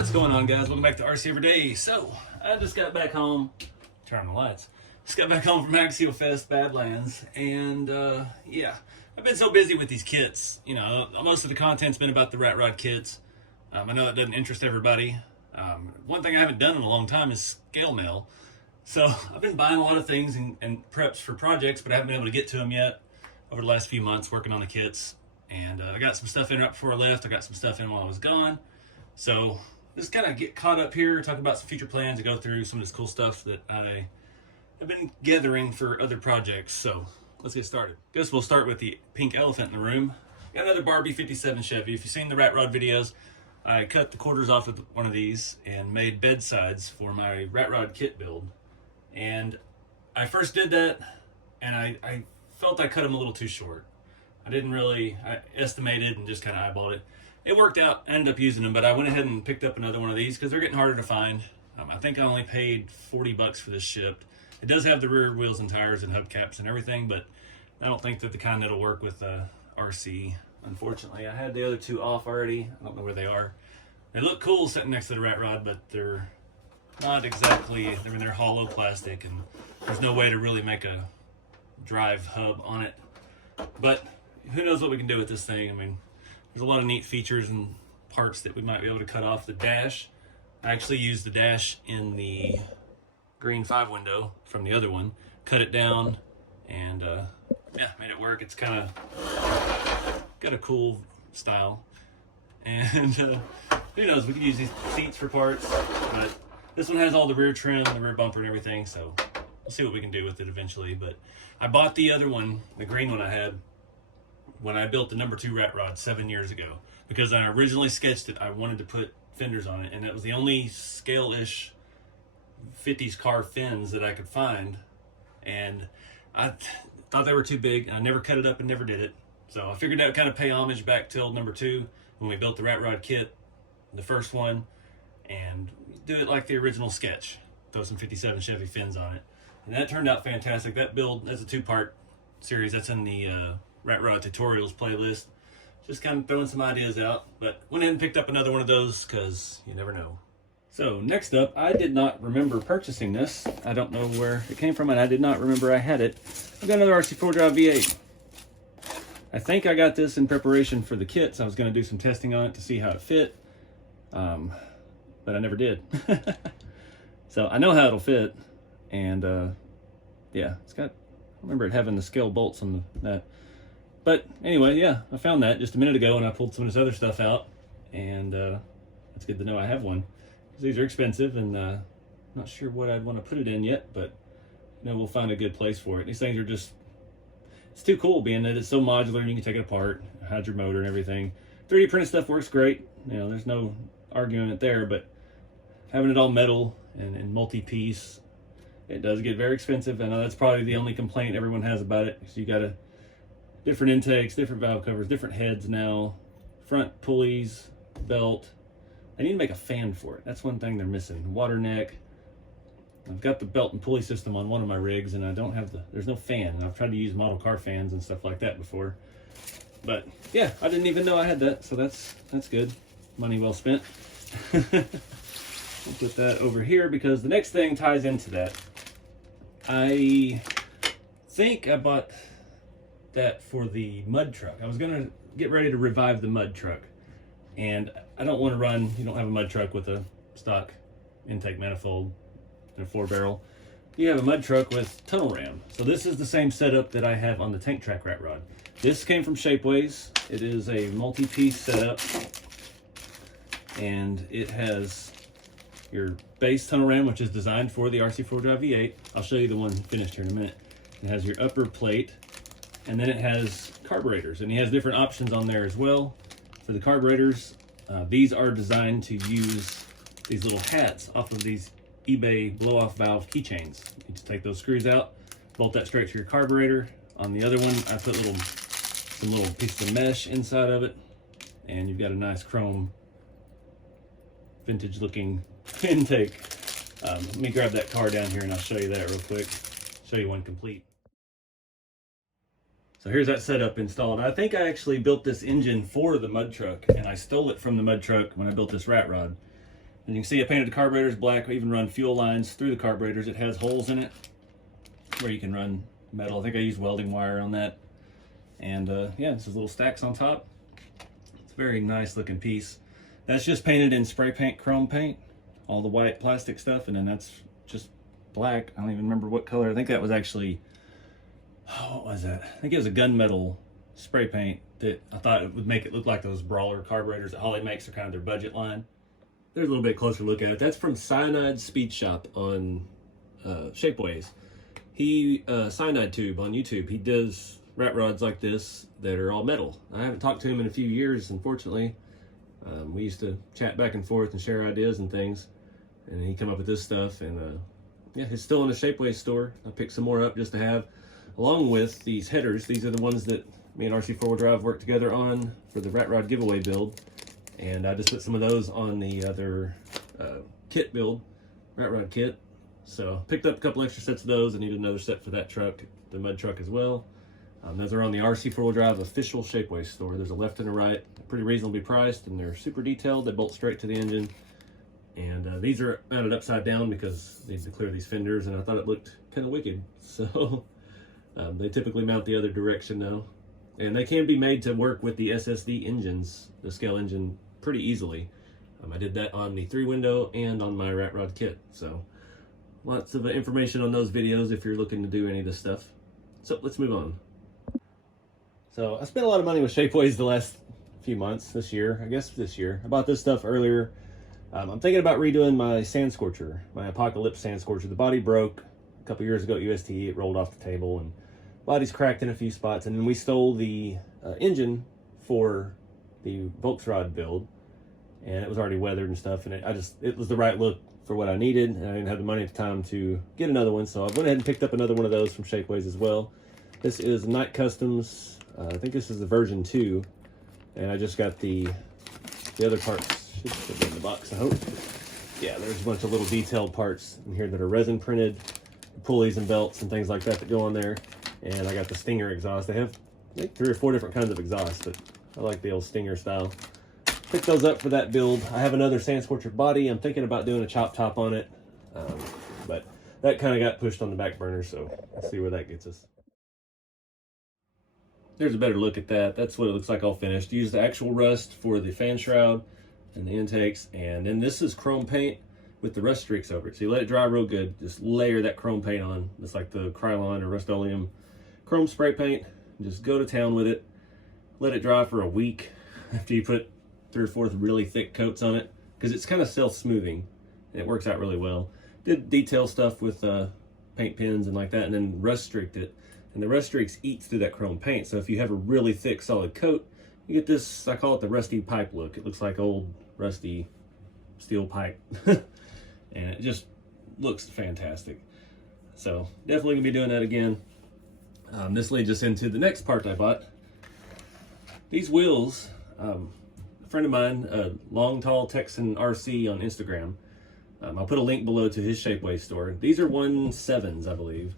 What's going on, guys? Welcome back to RC4 Drive. So, I just got back home. Turn on the lights. Just got back home from Axial Fest Badlands, and yeah, I've been so busy with these kits. You know, most of the content's been about the rat rod kits. I know that doesn't interest everybody. One thing I haven't done in a long time is scale mail. So, I've been buying a lot of things and preps for projects, but I haven't been able to get to them yet over the last few months working on the kits. And I got some stuff in right before I left. I got some stuff in while I was gone. So, just kind of get caught up here, talk about some future plans, and go through some of this cool stuff that I have been gathering for other projects. So let's get started. Guess we'll start with the pink elephant in the room. Got another Barbie 57 Chevy. If you've seen the rat rod videos, I cut the quarters off of one of these and made bedsides for my rat rod kit build. And I first did that, and I felt I cut them a little too short. I estimated and just kind of eyeballed it. It worked out. I ended up using them, but I went ahead and picked up another one of these because they're getting harder to find. I think I only paid 40 bucks for this shipped. It does have the rear wheels and tires and hubcaps and everything, but I don't think that the kind that'll work with RC. Unfortunately, I had the other two off already. I don't know where they are. They look cool sitting next to the rat rod, but they're not exactly. They're hollow plastic, and there's no way to really make a drive hub on it. But who knows what we can do with this thing? I mean, there's a lot of neat features and parts that we might be able to cut off the dash. I actually used the dash in the green 5 window from the other one, cut it down, and yeah, made it work. It's kind of got a cool style. And who knows, we could use these seats for parts, but this one has all the rear trim, the rear bumper and everything, so we'll see what we can do with it eventually. But I bought the other one, the green one I had, when I built the number 2 rat rod 7 years ago, because I originally sketched it, I wanted to put fenders on it, and that was the only scale-ish 50s car fins that I could find, and I thought they were too big, and I never cut it up and never did it. So I figured that would kind of pay homage back to old number 2 when we built the rat rod kit, the first one, and do it like the original sketch. Throw some 57 Chevy fins on it, and that turned out fantastic. That build, that's a 2-part series. That's in the rat rod tutorials playlist. Just kind of throwing some ideas out, but went ahead and picked up another one of those because you never know. So next up, I did not remember purchasing this. I don't know where it came from, and I did not remember I had it. I've got another RC4 Drive V8. I think I got this in preparation for the kits. I was going to do some testing on it to see how it fit, but I never did. So I know how it'll fit, and yeah, it's got, I remember it having the scale bolts on that. But anyway, yeah, I found that just a minute ago, and I pulled some of this other stuff out, and it's good to know I have one. These are expensive, and not sure what I'd want to put it in yet, but you know, we'll find a good place for it. These things are just, it's too cool being that it's so modular and you can take it apart, hide your motor and everything. 3D printed stuff works great. You know, there's no arguing it there, but having it all metal and multi-piece, it does get very expensive. I know that's probably the only complaint everyone has about it. So you got to different intakes, different valve covers, different heads now, front pulleys, belt. I need to make a fan for it. That's one thing they're missing. Water neck. I've got the belt and pulley system on one of my rigs, and I don't have there's no fan. And I've tried to use model car fans and stuff like that before. But yeah, I didn't even know I had that, so that's good. Money well spent. I'll put that over here because the next thing ties into that. I think I bought that for the mud truck. I was gonna get ready to revive the mud truck, and I don't want to run, you don't have a mud truck with a stock intake manifold and a 4-barrel. You have a mud truck with tunnel ram. So this is the same setup that I have on the tank track rat rod. This came from Shapeways. It is a multi-piece setup, and it has your base tunnel ram, which is designed for the RC4 Drive V8. I'll show you the one finished here in a minute. It has your upper plate, and then it has carburetors, and it has different options on there as well. For the carburetors, these are designed to use these little hats off of these eBay blow-off valve keychains. You just take those screws out, bolt that straight to your carburetor. On the other one, I put some little pieces of mesh inside of it, and you've got a nice chrome, vintage-looking intake. Let me grab that car down here, and I'll show you that real quick. Show you one complete. So here's that setup installed. I think I actually built this engine for the mud truck, and I stole it from the mud truck when I built this rat rod. And you can see I painted the carburetors black. I even run fuel lines through the carburetors. It has holes in it where you can run metal. I think I used welding wire on that. And yeah, this is little stacks on top. It's a very nice looking piece. That's just painted in spray paint, chrome paint, all the white plastic stuff, and then that's just black. I don't even remember what color. I think that was actually, oh, what was that? I think it was a gunmetal spray paint that I thought it would make it look like those Brawler carburetors that Holley makes are kind of their budget line. There's a little bit closer look at it. That's from Cyanide Speed Shop on Shapeways. He, Cyanide Tube on YouTube, he does rat rods like this that are all metal. I haven't talked to him in a few years, unfortunately. We used to chat back and forth and share ideas and things, and he come up with this stuff, and yeah, it's still in the Shapeways store. I picked some more up just to have, along with these headers. These are the ones that me and RC4 Drive worked together on for the rat rod giveaway build. And I just put some of those on the other kit build, rat rod kit. So picked up a couple extra sets of those. I need another set for that truck, the mud truck as well. Those are on the RC4 Drive official Shapeways store. There's a left and a right, pretty reasonably priced, and they're super detailed. They bolt straight to the engine. And these are mounted upside down because they need to clear these fenders, and I thought it looked kind of wicked. So they typically mount the other direction now. And they can be made to work with the SSD engines, the scale engine, pretty easily. I did that on the 3-window and on my rat rod kit. So lots of information on those videos if you're looking to do any of this stuff. So let's move on. So I spent a lot of money with Shapeways the last few months, this year. I bought this stuff earlier. I'm thinking about redoing my sand scorcher, my Apocalypse sand scorcher. The body broke a couple years ago at UST. It rolled off the table and body's cracked in a few spots. And then we stole the engine for the Volksrad build, and it was already weathered and stuff, and it was the right look for what I needed, and I didn't have the money at the time to get another one, so I went ahead and picked up another one of those from Shapeways as well. This is Night Customs. I think this is the version 2, and I just got the other parts. Should fit in the box, I hope. Yeah, there's a bunch of little detailed parts in here that are resin printed, pulleys and belts and things like that go on there. And I got the Stinger exhaust. They have, I think, 3 or 4 different kinds of exhaust, but I like the old Stinger style. Picked those up for that build. I have another sand scorcher body. I'm thinking about doing a chop top on it, but that kind of got pushed on the back burner, so let's see where that gets us. There's a better look at that. That's what it looks like all finished. Used the actual rust for the fan shroud and the intakes, and then this is chrome paint with the rust streaks over it. So you let it dry real good. Just layer that chrome paint on. It's like the Krylon or Rust-Oleum chrome spray paint. Just go to town with it. Let it dry for a week after you put 3 or 4 really thick coats on it, because it's kind of self-smoothing and it works out really well. Did detail stuff with paint pens and like that, and then rust streaked it, and the rust streaks eats through that chrome paint. So if you have a really thick solid coat, you get this, I call it the rusty pipe look. It looks like old rusty steel pipe and it just looks fantastic. So definitely gonna be doing that again. This leads us into the next part I bought. These wheels, a friend of mine, Long Tall Texan RC on Instagram, I'll put a link below to his Shapeways store. These are 1.7s, I believe.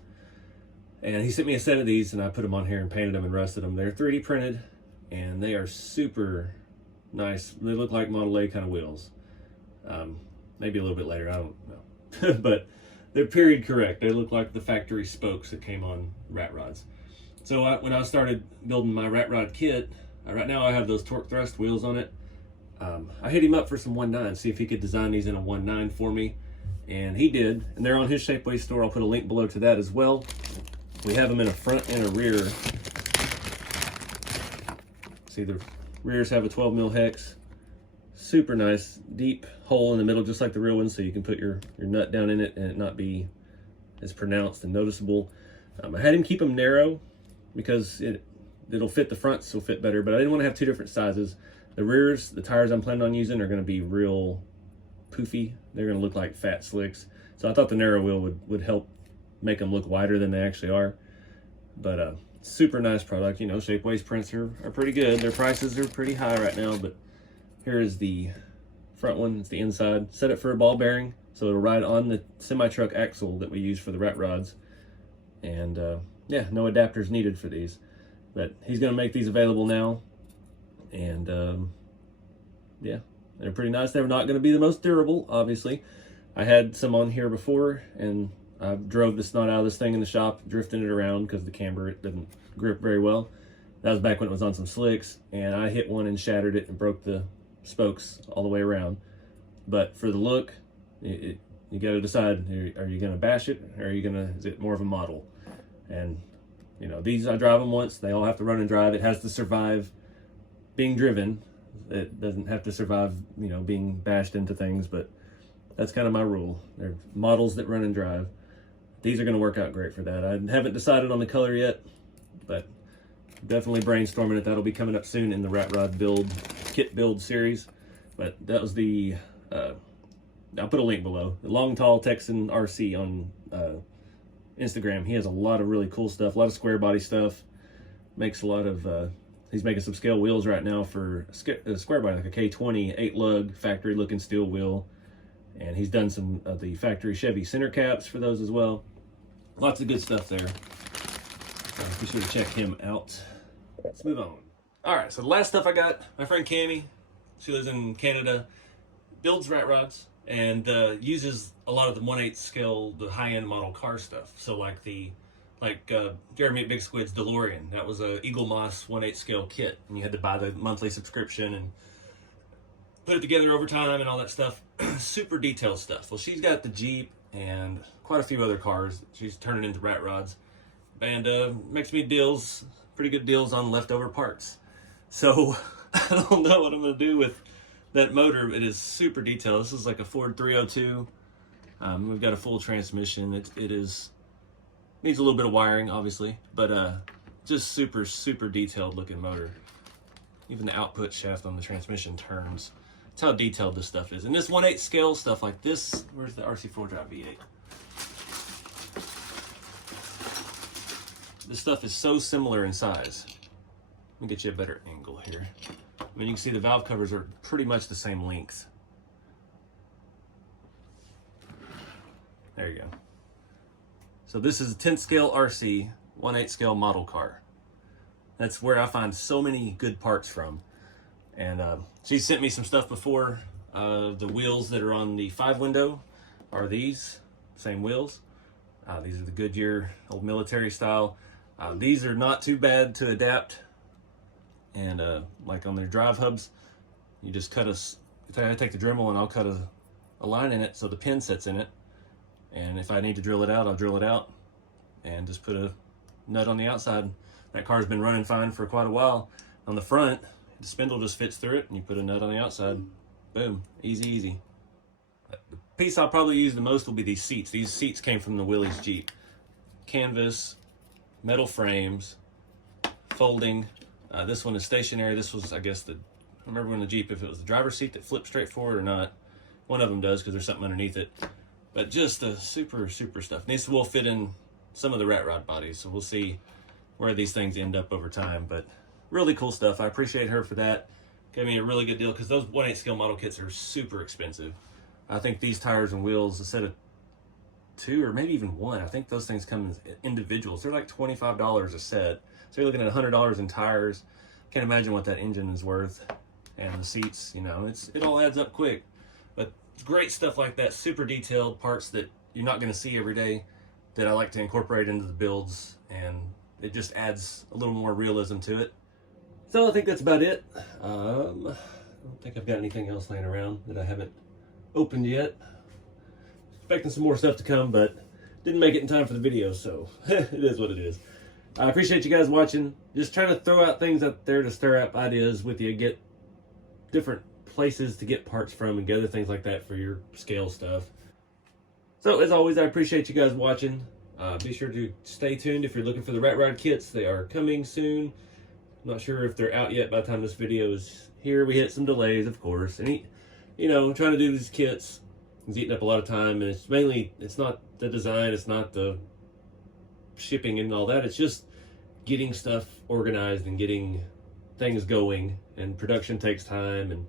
And he sent me a set of these, and I put them on here and painted them and rusted them. They're 3D printed, and they are super nice. They look like Model A kind of wheels. Maybe a little bit later, I don't know. But they're period correct. They look like the factory spokes that came on rat rods. So when I started building my rat rod kit, right now I have those torque thrust wheels on it. I hit him up for some 1.9, see if he could design these in a 1.9 for me. And he did, and they're on his Shapeways store. I'll put a link below to that as well. We have them in a front and a rear. See, the rears have a 12mm hex. Super nice, deep hole in the middle, just like the real ones, so you can put your nut down in it and it not be as pronounced and noticeable. I had him keep them narrow because it'll fit the fronts, so it'll fit better, but I didn't want to have 2 different sizes. The rears, the tires I'm planning on using are going to be real poofy. They're going to look like fat slicks. So I thought the narrow wheel would help make them look wider than they actually are. But super nice product. You know, Shapeways prints are pretty good. Their prices are pretty high right now, but here is the front one. It's the inside. Set it for a ball bearing, so it'll ride on the semi-truck axle that we use for the rat rods. And yeah, no adapters needed for these. But he's going to make these available now. And yeah, They're pretty nice. They're not going to be the most durable, obviously. I had some on here before, and I drove the snot out of this thing in the shop, drifting it around because the camber, it didn't grip very well. That was back when it was on some slicks, and I hit one and shattered it and broke the spokes all the way around. But for the look, you got to decide, are you going to bash it, or are you going to, is it more of a model? And, you know, these, I drive them once. They all have to run and drive. It has to survive being driven. It doesn't have to survive, you know, being bashed into things, but that's kind of my rule. They're models that run and drive. These are going to work out great for that. I haven't decided on the color yet, but definitely brainstorming it. That'll be coming up soon in the Rat Rod kit build series. But that was the, I'll put a link below. The Long Tall Texan RC on Instagram. He has a lot of really cool stuff, a lot of square body stuff. Makes a lot of, he's making some scale wheels right now for a square body, like a K20 8 lug factory looking steel wheel. And he's done some of the factory Chevy center caps for those as well. Lots of good stuff there. Be sure to check him out. Let's move on. All right, so the last stuff I got, my friend Cammie, she lives in Canada, builds rat rods and uses a lot of the 1/8 scale, the high-end model car stuff. So like Jeremy at Big Squid's DeLorean, that was a Eagle Moss 1/8 scale kit, and you had to buy the monthly subscription and put it together over time and all that stuff. Super detailed stuff. Well, she's got the Jeep and quite a few other cars that she's turning into rat rods, and makes me deals, pretty good deals on leftover parts. So I don't know what I'm going to do with that motor. It is super detailed. This is like a Ford 302. We've got a full transmission. It needs a little bit of wiring, obviously, but just super, super detailed looking motor. Even the output shaft on the transmission turns. That's how detailed this stuff is. And this 1/8 scale stuff like this, where's the RC4 Drive V8? This stuff is so similar in size. Let me get you a better angle here. I mean, you can see the valve covers are pretty much the same length. There you go. So this is a 10th scale RC, 1/8 scale model car. That's where I find so many good parts from. And she sent me some stuff before. The wheels that are on the 5 window are these, same wheels. These are the Goodyear old military style. These are not too bad to adapt. And like on their drive hubs, you just cut I take the Dremel and I'll cut a line in it so the pin sets in it. And if I need to drill it out, I'll drill it out and just put a nut on the outside. That car's been running fine for quite a while. On the front, the spindle just fits through it and you put a nut on the outside. Boom, easy, easy. The piece I'll probably use the most will be these seats. These seats came from the Willys Jeep. Canvas, metal frames, folding. This one is stationary. This was, I guess, I remember when the Jeep, if it was the driver's seat that flipped straight forward or not. One of them does because there's something underneath it. But just the super, super stuff. This will fit in some of the rat rod bodies, so we'll see where these things end up over time. But really cool stuff. I appreciate her for that. Gave me a really good deal because those 1/8 scale model kits are super expensive. I think these tires and wheels, a set of 2 or maybe even 1, I think those things come as individuals. They're like $25 a set. So you're looking at $100 in tires. Can't imagine what that engine is worth. And the seats, you know, it all adds up quick. But great stuff like that, super detailed parts that you're not going to see every day that I like to incorporate into the builds, and it just adds a little more realism to it. So I think that's about it. I don't think I've got anything else laying around that I haven't opened yet. Expecting some more stuff to come, but didn't make it in time for the video, so it is what it is. I appreciate you guys watching. Just trying to throw out things out there to stir up ideas with you, get different places to get parts from and gather things like that for your scale stuff. So as always, I appreciate you guys watching. Be sure to stay tuned if you're looking for the Rat Rod kits. They are coming soon. I'm not sure if they're out yet by the time this video is here. We hit some delays, of course. And you know, trying to do these kits is eating up a lot of time, and it's not the design, it's not the shipping and all that. It's just getting stuff organized and getting things going, and production takes time, and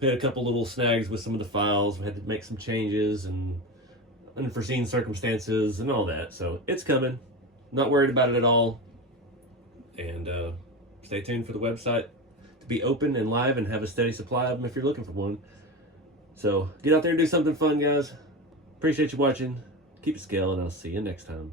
we had a couple little snags with some of the files. We had to make some changes and unforeseen circumstances and all that. So it's coming. Not worried about it at all. And stay tuned for the website to be open and live and have a steady supply of them if you're looking for one. So get out there and do something fun, guys. Appreciate you watching. Keep it scale, and I'll see you next time.